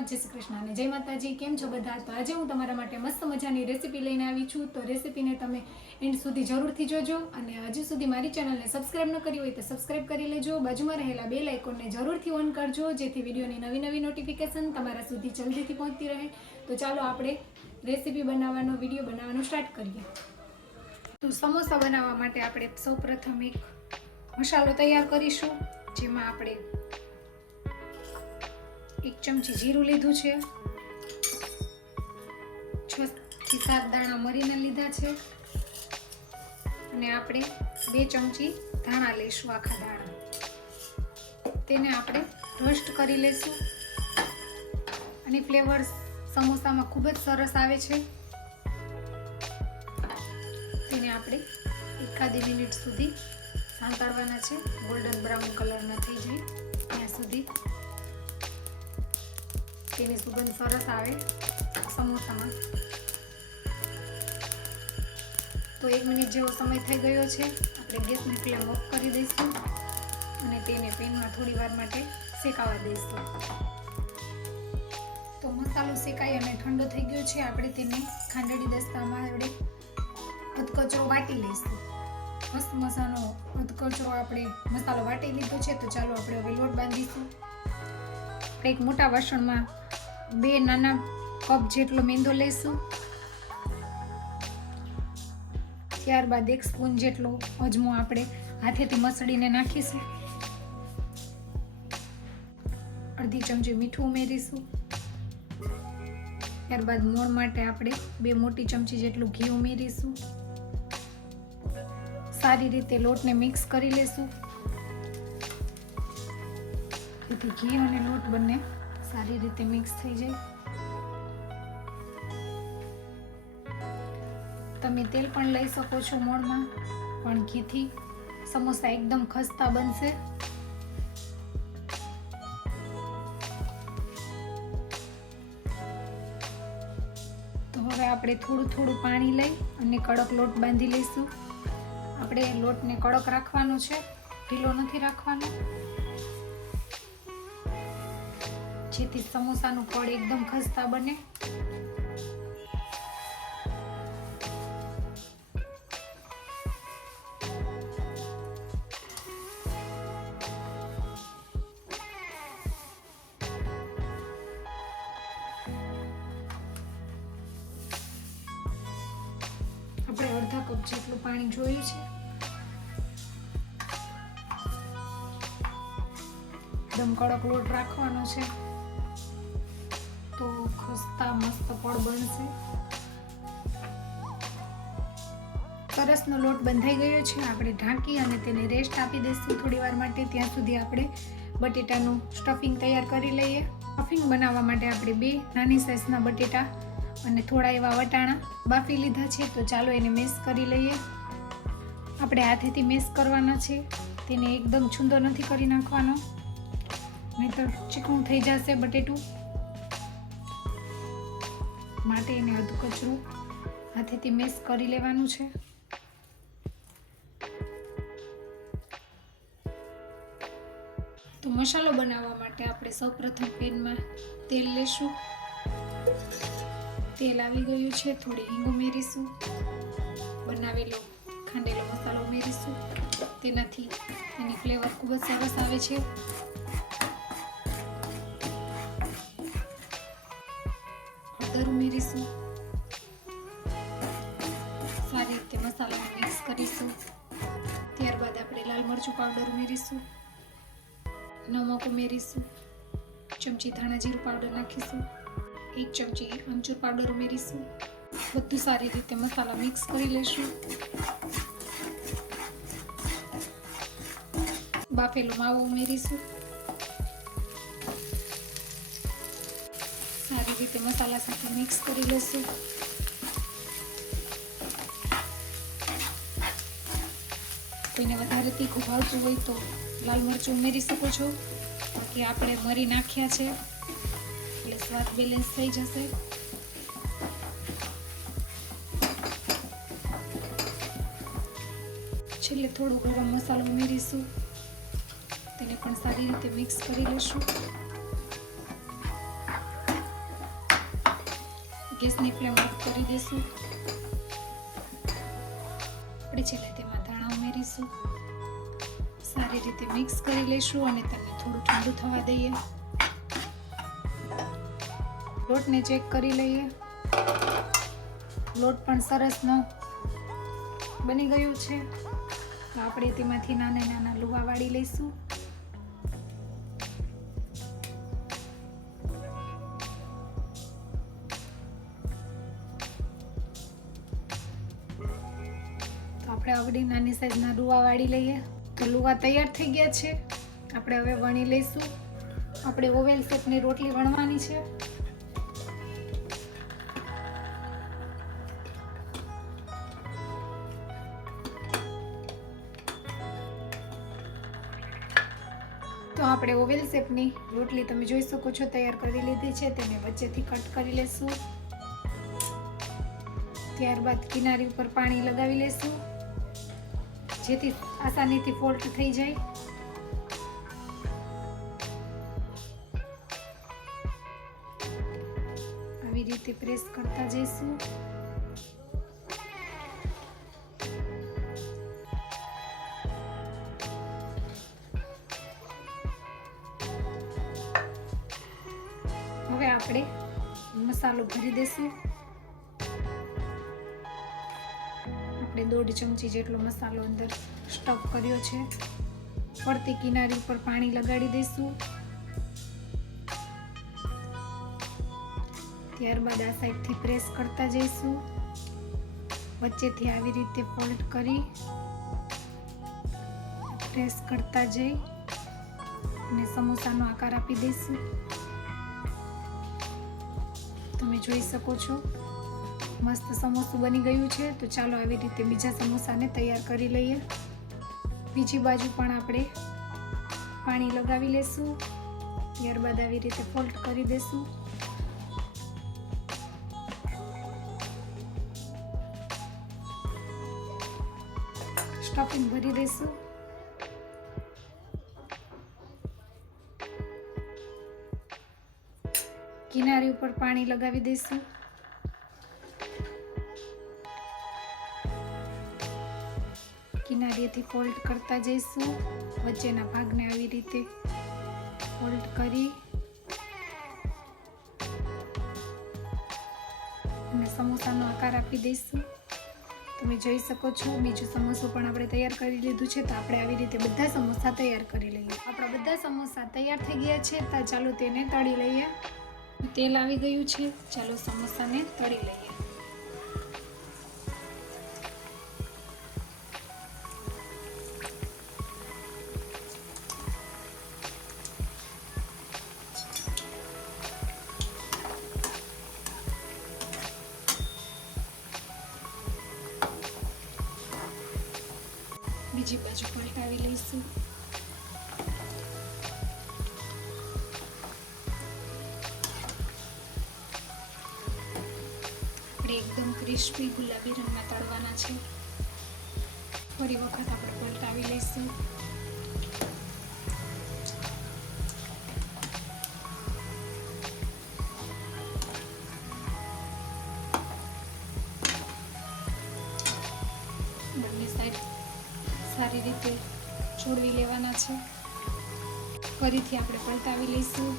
જય શ્રી કૃષ્ણ અને જય માતાજી। કેમ છો બધા? તો આજે હું તમારા માટે મસ્ત મજાની રેસીપી લઈને આવી છું। તો રેસીપીને તમે એન્ડ સુધી જરૂરથી જોજો અને હજી સુધી મારી ચેનલને સબસ્ક્રાઇબ ન કરી હોય તો સબસ્ક્રાઇબ કરી લેજો। બાજુમાં રહેલા બેલ આઇકોનને જરૂરથી ઓન કરજો જેથી વિડીયોની નવી નોટિફિકેશન તમારા સુધી જલ્દીથી પહોંચતી રહે। તો ચાલો આપણે રેસીપી વિડીયો બનાવવાનું સ્ટાર્ટ કરીએ। તો સમોસા બનાવવા માટે આપણે સૌપ્રથમ એક મસાલો તૈયાર કરીશું, જેમાં આપણે 1 ચમચી જીરું લીધું છે, 6 થી 7 દાણા મરીના લીધા છે અને આપણે 2 ચમચી ધાણા લઈશું, આખા દાણા। તેને આપણે રોસ્ટ કરી લઈશું અને ફ્લેવર સમોસામાં ખૂબ જ સરસ આવે છે। તેને આપણે એકાદી મિનિટ સુધી સાંતળવાના છે, ગોલ્ડન બ્રાઉન કલરના થઈ જાય ત્યાં સુધી તેની સુગંધ સરસ આવે સમોસામાં। તો 1 મિનિટ જેવો સમય થઈ ગયો છે, આપણે ગેસની ફ્લેમ ઓફ કરી દઈશું અને તેને પેનમાં થોડી વાર માટે શેકાવા દઈશું। તો મસાલો શેકાઈ અને ઠંડો થઈ ગયો છે, આપણે તેને ખાંડડી દસ્તામાં આપણે અધકચરો વાટી લઈશું। મસ્ત મસાનો અધકચરો આપણે મસાલો વાટી લીધો છે। તો ચાલો આપણે હવે લોટ બાંધીશું। એક મોટા વાસણમાં 2 નાના કપ જેટલો મેંદો લઈશું, ત્યારબાદ 1 સ્પૂન જેટલો અજમો આપણે હાથેથી મસળીને નાખીશું, અડધી ચમચી મીઠું ઉમેરીશું, ત્યારબાદ મોણ માટે આપણે 2 મોટી ચમચી જેટલું ઘી ઉમેરીશું। સારી રીતે લોટને મિક્સ કરી લેશું જેથી ઘી અને લોટ બંને સારી રીતે મિક્સ થઈ જાય। તમે તેલ પણ લઈ શકો છો મોણમાં, પણ ઘીથી સમોસા એકદમ ખસ્તા બનશે। તો હવે આપણે થોડું પાણી લઈ અને કડક લોટ બાંધી લઈશું। આપણે લોટને કડક રાખવાનો છે, ઢીલો નથી રાખવાનો, જેથી સમોસાનું પડ એકદમ ખસ્તા બને। આપણે અડધા કપ જેટલું પાણી જોયું છે। એકદમ કડક લોટ રાખવાનો છે, તો ખસ્તા મસ્ત પડ બનશે। સરસનો લોટ બંધાઈ ગયો છે, આપણે ઢાંકી અને તેને રેસ્ટ આપી દઈશું થોડી વાર માટે। ત્યાં સુધી આપણે બટેટાનું સ્ટફિંગ તૈયાર કરી લઈએ। સ્ટફિંગ બનાવવા માટે આપણે 2 નાની સાઈઝના બટેટા અને થોડા એવા વટાણા બાફી લીધા છે। તો ચાલો એને મેશ કરી લઈએ। આપણે હાથેથી મેશ કરવાના છે, તેને એકદમ છૂંદો નથી કરી નાખવાનો, નહીંતર ચીકણું થઈ જશે બટેટું, માટે એને અધકચરું હાથેથી મેશ કરી લેવાનું છે। તો મસાલો બનાવવા માટે આપણે સૌપ્રથમ પેનમાં તેલ લેશું। તેલ આવી ગયું છે, થોડી હિંગ ઉમેરીશું, બનાવેલો ખાંડેલો મસાલો ઉમેરીશું, તેનાથી એની ફ્લેવર ખૂબ જ સરસ આવે છે। હળદર ઉમેરીશું, સારી રીતે મસાલાને મિક્સ કરીશું, ત્યારબાદ આપણે લાલ મરચું પાવડર ઉમેરીશું, નમક ઉમેરીશું, ચમચી ધાણા જીરું પાવડર નાખીશું, 1 ચમચી અમચૂર પાવડર ઉમેરીશું। બધું સારી રીતે મસાલા મિક્સ કરી લેશું। બાફેલો માવો ઉમેરીશું, સારી રીતે મસાલા સાથે મિક્સ કરી લેશું। કોઈને વધારે તીખું ભાવતું હોય તો લાલ મરચું ઉમેરી શકો છો, બાકી આપણે મરી નાખ્યા છે એટલે સ્વાદ બેલેન્સ થઈ જશે। છેલ્લે થોડું ગરમ મસાલો ઉમેરીશું, તેને પણ સારી રીતે મિક્સ કરી લેશું। ગેસની ફ્લેમ ઓફ કરી દઈશું. આપણે છેલ્લે તેમાં ધાણા ઉમેરીશું. સારી રીતે મિક્સ કરી લઈશું અને તેને થોડું ઠંડુ થવા દઈએ. લોટને ચેક કરી લઈએ. લોટ પણ સરસનો બની ગયું છે. તો આપણે તેમાંથી નાના નાના લુવા વાળી લઈશું. આપણે આવડી નાની સાઈઝના લુવા વાળી લઈએ. તો લુવા તૈયાર થઈ ગયા છે. આપણે હવે વણી લઈશું. આપણે ઓવેલ શેપની રોટલી વણવાની છે. તો આપણે ઓવેલ શેપની રોટલી તમે જોઈ શકો છો તૈયાર કરી લીધી છે. તેને વચ્ચેથી કટ કરી લેશું. ત્યારબાદ કિનારી ઉપર પાણી લગાવી લેશું જેથી આસાનીથી ફોલ્ટ થઈ જાય. આવી રીતે પ્રેસ કરતા જઈશું. હવે આપણે મસાલો ભરી દઈશું. આપણે 1.5 ચમચી જેટલો મસાલો અંદર સ્ટફ કર્યો છે. ફરતી કિનારી ઉપર પાણી લગાડી દઈશું. ત્યારબાદ આ સાઈડથી પ્રેસ કરતા જઈશું. વચ્ચેથી આવી રીતે ફોલ્ડ કરી પ્રેસ કરતા જઈ અને સમોસાનો આકાર આપી દઈશું. તમે જોઈ શકો છો મસ્ત સમોસું બની ગયું છે. તો ચાલો આવી રીતે બીજા સમોસાને તૈયાર કરી લઈએ. બીજી બાજુ પણ આપણે પાણી લગાવી લેશું. ત્યારબાદ આવી રીતે ફોલ્ડ કરી દેશું. સ્ટફિંગ ભરી દઈશું. કિનારી ઉપર પાણી લગાવી દઈશું. કિનારીએથી ફોલ્ડ કરતા જઈશું. વચ્ચેના ભાગને આવી રીતે ફોલ્ડ કરી અને સમોસાનો આકાર આપી દઈશું. તમે જોઈ શકો છો બીજું સમોસું પણ આપણે તૈયાર કરી લીધું છે. તો આપણે આવી રીતે બધા સમોસા તૈયાર કરી લઈએ. આપણા બધા સમોસા તૈયાર થઈ ગયા છે. તો ચાલો તેને તળી લઈએ. તેલ આવી ગયું છે. ચાલો સમોસાને તળી લઈએ. બીજી બાજુ પલટાવી લઈશું. આપણે એકદમ ક્રિસ્પી ગુલાબી રંગના તળવાના છે. ફરી વખત આપણે પલટાવી લઈશું. બંને સાઈડ સારી રીતે છોડવી લેવાના છે. ફરીથી આપણે પલટાવી લઈશું.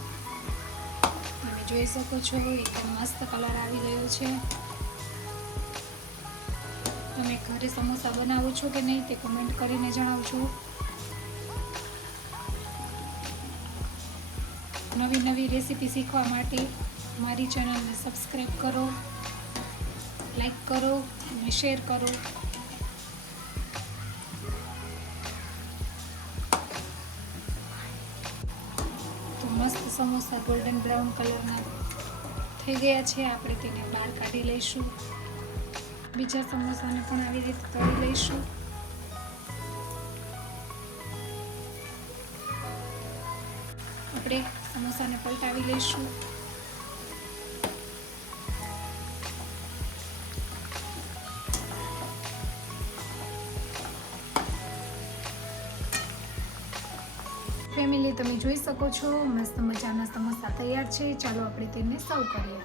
તમે જોઈ શકો છો એકદમ મસ્ત કલર આવી ગયો છે. તમે ઘરે સમોસા બનાવો છો કે નહીં તે કમેન્ટ કરીને જણાવજો. નવી નવી રેસીપી શીખવા માટે મારી ચેનલને સબસ્ક્રાઈબ કરો, લાઈક કરો અને શેર કરો. મસ્ત સમોસા ગોલ્ડન બ્રાઉન કલરના થઈ ગયા છે. આપણે તેને બહાર કાઢી લઈશું. બીજા સમોસાને પણ આવી રીતે તળી લઈશું. આપણે સમોસાને પલટાવી લઈશું. ફેમિલી તમે જોઈ શકો છો મસ્ત મજાના સમોસા તૈયાર છે. ચાલો આપણે તેને સર્વ કરીએ.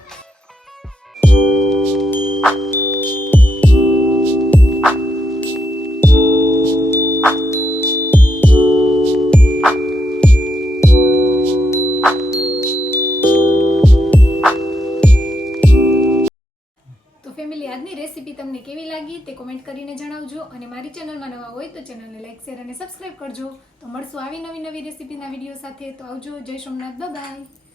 રેસીપી તમને કેવી લાગી તે કોમેન્ટ કરીને જણાવજો અને મારી ચેનલમાં નવા હોય તો ચેનલને લાઈક શેર અને સબસ્ક્રાઈબ કરજો. તો મળશું આવી નવી રેસીપીના વિડીયો સાથે. તો આવજો. જય સોમનાથ. બાય.